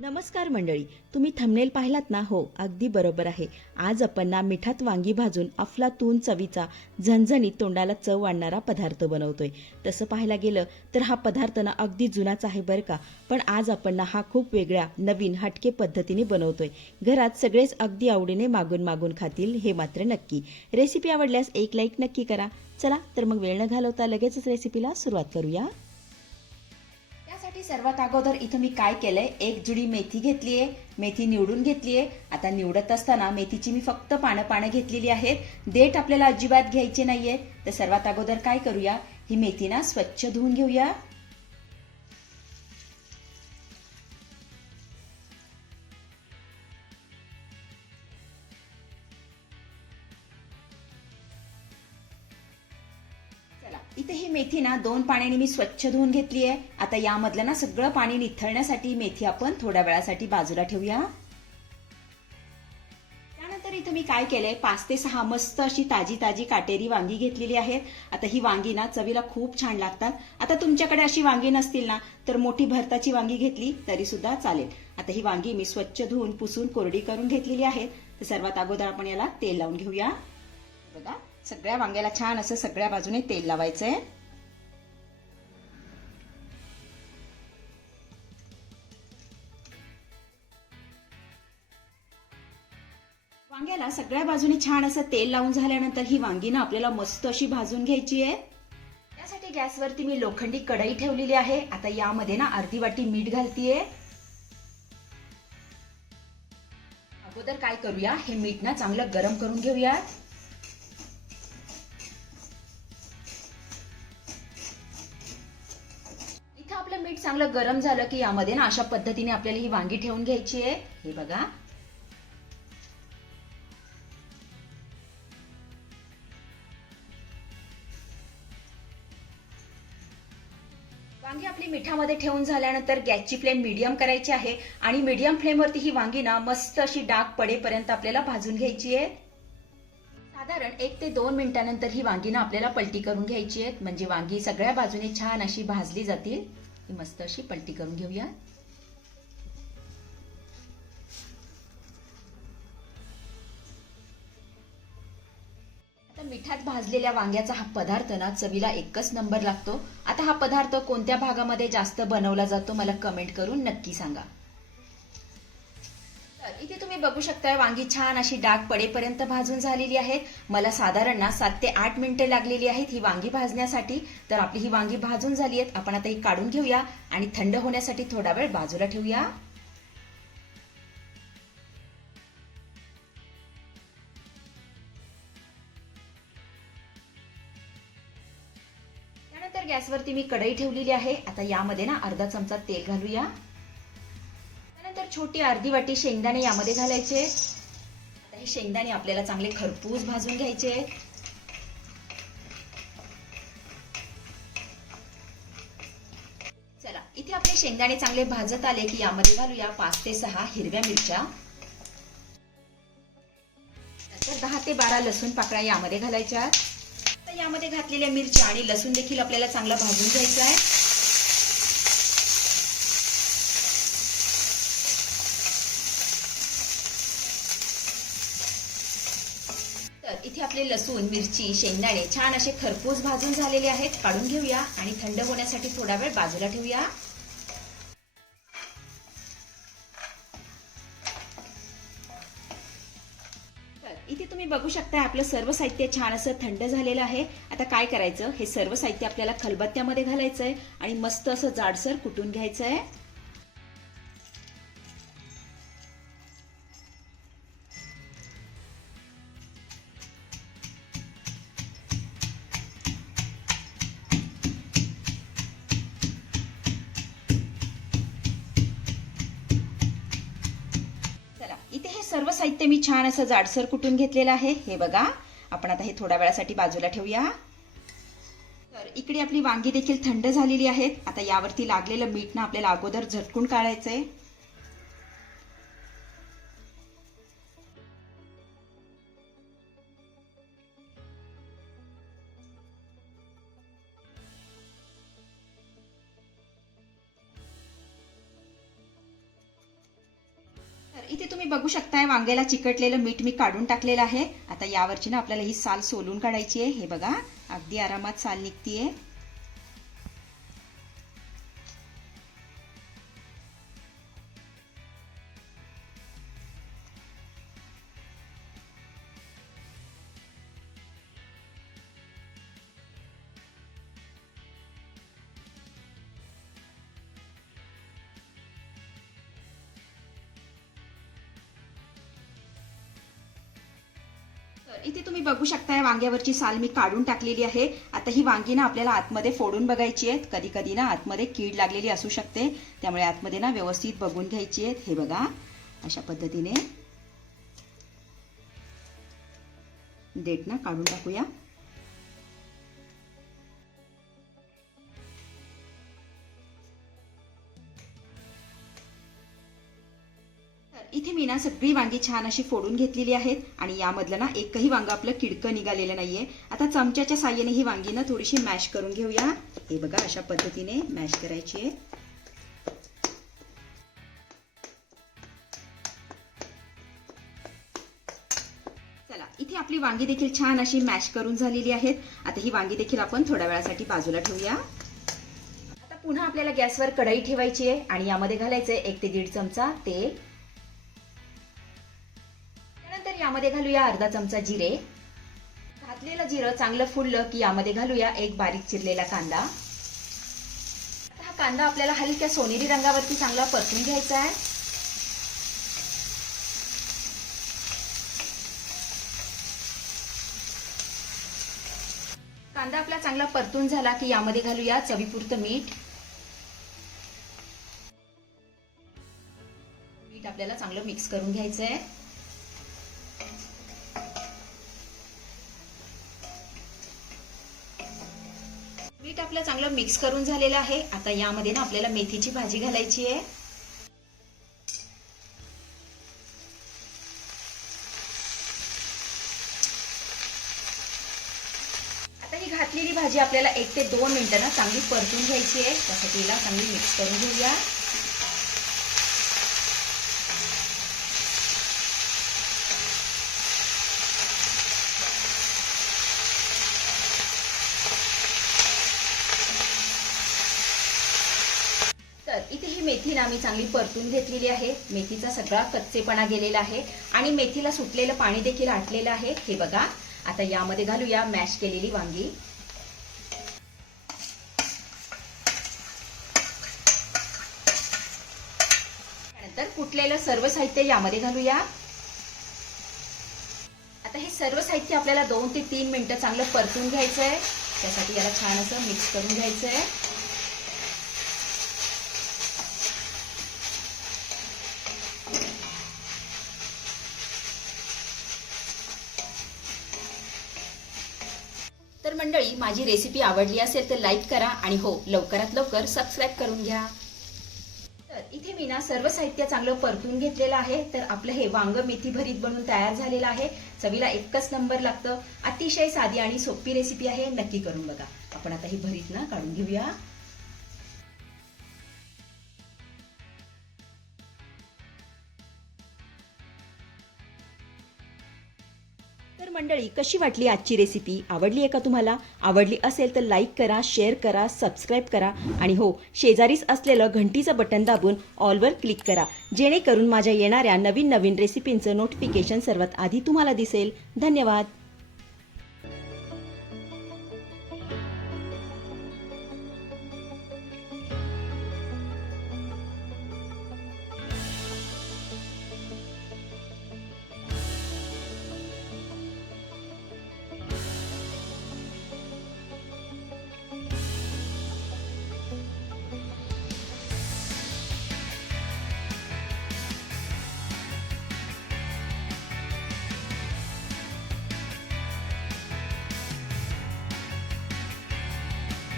नमस्कार मंडळी, तुम्ही थंबनेल पाहिलात ना? हो, अगदी बरोबर आहे. आज आपण ना मिठात वांगी भाजून अफलातून चवीचा झणझणीत तोंडाला चव आणणारा पदार्थ बनवतोय. तसं पाहायला गेलं तर हा पदार्थ ना अगदी जुनाच आहे बरं का. पण आज आपण ना हा खूप वेगळ्या नवीन हटके पद्धतीने बनवतोय. घरात सगळेच अगदी आवडीने मागून मागून खातील हे मात्र नक्की. रेसिपी आवडल्यास एक लाईक नक्की करा. चला तर मग वेळ न घालवता लगेचच रेसिपीला सुरुवात करूया. त्यासाठी सर्वात अगोदर इथं मी काय केलंय, एक जुडी मेथी घेतलीये. मेथी निवडून घेतलीये. आता निवडत असताना मेथीची मी फक्त पानं घेतलेली आहेत. देठ आपल्याला अजिबात घ्यायचे नाहीये. तर सर्वात अगोदर काय करूया, ही मेथी ना स्वच्छ धुवून घेऊया. इथे ही मेथी ना 2 पाण्याने मी स्वच्छ धुवून घेतली आहे. आता यामधलं ना सगळं पाणी निथळण्यासाठी मेथी आपण थोड्या वेळासाठी बाजूला ठेवूया. त्यानंतर इथे मी काय केलंय, 5 ते 6 मस्त अशी ताजी ताजी काटेरी वांगी घेतलेली आहेत. आता ही वांगी ना चवीला खूप छान लागतात. आता तुमच्याकडे अशी वांगी नसतील ना तर मोठी भरताची वांगी घेतली तरी सुद्धा चालेल. आता ही वांगी मी स्वच्छ धुवून पुसून कोरडी करून घेतलेली आहेत. तर सर्वात अगोदर आपण याला तेल लावून घेऊया. बघा, सगळ्या वांग्याला छान असं सगळ्या बाजूने तेल लावायचंय. वांग्याला सगळ्या बाजूने छान असं तेल लावून झाल्यानंतर ही वांगी ना आपल्याला मस्त अशी भाजून घ्यायची आहे. त्यासाठी गॅसवरती मी लोखंडी कढई ठेवलेली आहे. आता यामध्ये ना अर्धी वाटी मीठ घालतीये. अगोदर काय करूया, हे मीठ ना चांगलं गरम करून घेऊया. इथं आपलं मीठ चांगलं गरम झालं की यामध्ये ना अशा पद्धतीने आपल्याला ही वांगी ठेवून घ्यायची आहे. हे बघा, वांगी आपली मिठामध्ये ठेवून झाल्यानंतर गॅसची फ्लेम मीडियम करायची आहे आणि मीडियम फ्लेमवरती ही वांगी ना मस्त अशी डाग पडेपर्यंत आपल्याला भाजून घ्यायची आहे. साधारण 1 ते 2 मिनिटांनंतर ही वांगी ना आपल्याला पलटी करून घ्यायची आहे. म्हणजे वांगी सगळ्या बाजूने छान अशी भाजली जातील. ही मस्त अशी पलटी करून घेऊया. मिठात भाजलेल्या वांग्याचा हा पदार्थ ना चवीला एकच नंबर लागतो. आता हा पदार्थ कोणत्या भागामध्ये जास्त बनवला जातो मला कमेंट करून नक्की सांगा. तर इथे तुम्ही बघू शकता, वांगी छान अशी डाग पडेपर्यंत भाजून झालेली आहेत. मला साधारण ना 7 ते 8 मिनिटे लागलेली आहेत ही वांगी भाजण्यासाठी. तर आपली ही वांगी भाजून झाली आहेत. आपण आता ही काढून घेऊया आणि थंड होण्यासाठी थोडा वेळ बाजूला ठेवूया. त्यानंतर गॅसवरती मी कढई ठेवलेली आहे. आता यामध्ये ना अर्धा चमचा तेल घालूया. त्यानंतर छोटी अर्धी वाटी शेंगदाणे यामध्ये घालायचे. आता हे शेंगदाणे आपल्याला चांगले खरपूस भाजून घ्यायचे. चला, इथे आपले शेंगदाणे चांगले भाजत आले की यामध्ये घालूया 5 ते 6 हिरव्या मिरच्या. नंतर 10 ते 12 लसूण पाकळ्या यामध्ये घालायच्या. यामध्ये घातलेल्या मिरच्या आणि लसूण देखील आपल्याला चांगला भाजून घ्यायचा आहे. तर इथे आपले लसूण, मिरची, शेंगदाणे छान असे खरपूस भाजून झालेले आहेत. काढून घेऊया आणि थंड होण्यासाठी थोडा वेळ बाजूला ठेवूया. इथे तुम्ही बघू शकता, आपलं सर्व साहित्य छान असं थंड झालेलं आहे. आता काय करायचं, हे सर्व साहित्य आपल्याला खलबत्त्यामध्ये घालायचंय आणि मस्त असं जाडसर कुटून घ्यायचंय. इथे हे सर्व साहित्य मी छान असं जाडसर कुटून घेतलेलं आहे. हे बघा, आपण आता हे थोड्या वेळासाठी बाजूला ठेवूया. तर इकडे आपली वांगी देखील थंड झालेली आहेत. आता यावरती लागलेलं मीठ ना आपल्याला अगोदर झटकून काढायचंय. इथे तुम्ही बघू शकताय वांग्याला चिकटलेलं मीठ मी काढून टाकलेलं आहे. आता यावरची ना आपल्याला ही साल सोलून काढायची आहे. हे बघा अगदी आरामात साल निघतीये. इथे तुम्ही बघू शकताय वांग्यावरची साल मी काढून टाकलेली आहे. आता ही वांगी ना आपल्याला आतमध्ये फोडून बघायची आहेत. कधी कधी ना आतमध्ये कीड लागलेली असू शकते, त्यामुळे आतमध्ये ना व्यवस्थित बघून घ्यायची आहेत. हे बघा अशा पद्धतीने देठ ना काढून टाकूया. इथे मी ना सगळी वांगी छान अशी फोडून घेतलेली आहेत आणि यामधलं ना एकही वांग आपलं किडकं निघालेलं नाहीये. आता चमच्याच्या साहाय्याने ही वांगी ना थोडीशी मॅश करून घेऊया. हे बघा अशा पद्धतीने मॅश करायची आहे. चला इथे आपली वांगी देखील छान अशी मॅश करून झालेली आहेत. आता ही वांगी देखील आपण थोड्या वेळासाठी बाजूला ठेवूया. आता पुन्हा आपल्याला गॅसवर कढई ठेवायची आहे आणि यामध्ये घालायचंय 1 ते 1.5 चमचा तेल. यामध्ये घालूया अर्धा चमचा जिरे. घातलेलं जिरं चांगलं फुललं की यामध्ये घालूया एक बारीक चिरलेला कांदा. हा कांदा आपल्याला हलक्या सोनेरी रंगावरती चांगला परतून घ्यायचा आहे. कांदा आपला चांगला परतून झाला की यामध्ये घालूया चवीपुरतं मीठ. मीठ आपल्याला चांगलं मिक्स करून घ्यायचं आहे. मीठ आपलं चांगलं मिक्स करून झालेलं आहे. आता यामध्ये ना आपल्याला मेथीची भाजी घालायची आहे. आता ही घातलेली भाजी आपल्याला 1 ते 2 मिनिटं ना चांगली परतून घ्यायची आहे. त्यासाठी हिला चांगली मिक्स करून घेऊया. तर इथे ही मेथी ना मी चांगली परतून घेतलेली आहे. मेथीचा सगळा कच्चेपणा गेलेला आहे आणि मेथीला सुटलेलं पाणी देखील आटलेलं आहे. हे बघा आता यामध्ये घालूया मॅश केलेली वांगी. त्यानंतर कुटलेलं सर्व साहित्य यामध्ये घालूया. आता हे सर्व साहित्य आपल्याला 2 ते 3 मिनिटं चांगलं परतून घ्यायचं आहे. त्यासाठी याला छान असं मिक्स करून घ्यायचं आहे. तर मंडळी माझी रेसिपी आवडली असेल तर लाईक करा आणि हो लवकरात लवकर सबस्क्राईब करून घ्या. तर इथे मी ना सर्व साहित्य चांगलं परतून घेतलेलं आहे. तर आपलं हे वांग मेथी भरीत बनून तयार झालेलं आहे. चवीला एकच नंबर लागतं. अतिशय साधी आणि सोपी रेसिपी आहे. नक्की करून बघा. आपण आता ही भरीत ना काढून घेऊया. तर मंडळी कशी वाटली आजची रेसिपी? आवडली आहे का तुम्हाला? आवडली असेल तर लाईक करा, शेअर करा, सबस्क्राईब करा आणि हो शेजारीच असलेलं घंटीचं बटन दाबून ऑलवर क्लिक करा, जेणेकरून माझ्या येणाऱ्या नवीन रेसिपींचं नोटिफिकेशन सर्वात आधी तुम्हाला दिसेल. धन्यवाद.